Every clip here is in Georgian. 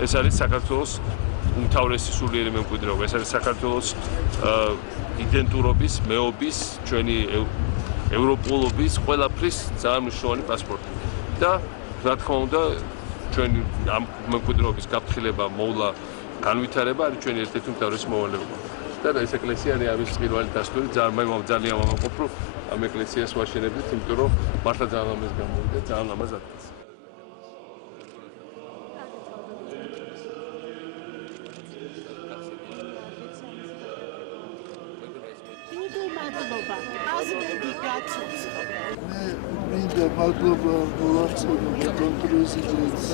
ეს არის საქართველოს უმთავრესი სულიერი მემკვიდრეობა. ეს არის საქართველოს იდენტურობის, მეობის, ჩვენი ევროპულობის ყველაფრის ძალიან მნიშვნელოვანი პასპორტი. და რა თქმა უნდა, ჩვენი ამ მემკვიდრეობის გაფრთხილება, მოვლა, განვითარება არის ჩვენი ერთ-ერთი უმთავრესი მოვალეობა. და ეს ეკლესია არის ამის პირველი დასტური, ძალიან ვამაყობ, რომ ამ ეკლესიას ვაშენებდით, იმიტომ რომ მართლა ძალიან ლამაზ გამოვიდა, ძალიან ლამაზ ადგილს. მინდა მადლობა მოვახსენო პრეზიდენტს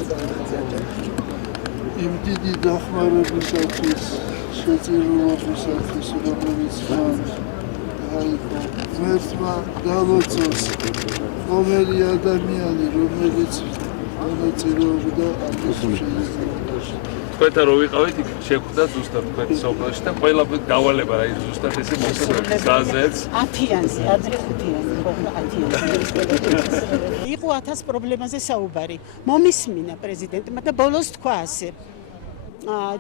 იმ დიდი დახმარებისათვის, შეწირულობისათვის, რომელიც მან გაიგო. ღმერთმა დალოცოს ყოველი ადამიანი, რომელიც მონაწილეობდა ამის შესრულებაში. თქვენთან რო ვიყავით, იქ შეხვდა ზუსტად თქვენ სოფელში და ყველა დავალება რა ის ზუსტად ესე მოსწრებს გაზეთს. 10-იანზე, ადრე 5-იანზე, ხოლმე 10-იანზე. იყო 1000 პრობლემაზე საუბარი. მომისმინა პრეზიდენტმა და ბოლოს თქვა ასე.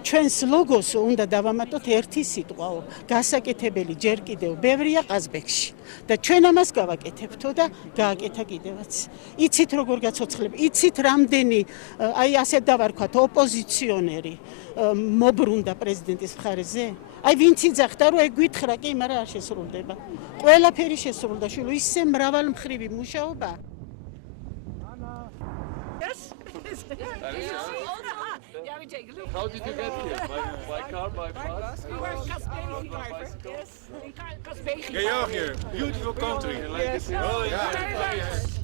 ჩვენს ლოგოს უნდა დავამატოთ ერთი სიტყვაო, გასაკეთებელი ჯერ კიდევ ბევრია ყაზბეგში და ჩვენ ამას გავაკეთებთო და გააკეთა კიდევაც. იცით როგორ გაცოცხლებ, იცით რამდენი აი ასე დავარქვათ ოპოზიციონერი მობრუნდა პრეზიდენტის მხარეზე? აი ვინც იძახდა რომ ეგ გვითხრა კი, მაგრამ არ შესრულდება. ყველაფერი შესრულდა, შვილო, ისე მრავალმხრივი მუშაობა. Yeah, we take a look. How did you get here? By car, by bus? We were in Kasbegi driver. Yes, in Kasbegi. Georgia, beautiful country. Yes. Oh, yeah.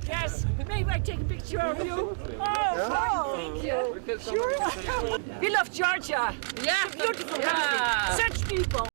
Yes. Maybe I take a picture of you. Oh, thank you. Sure. We love Georgia. Yeah, beautiful country. Such people.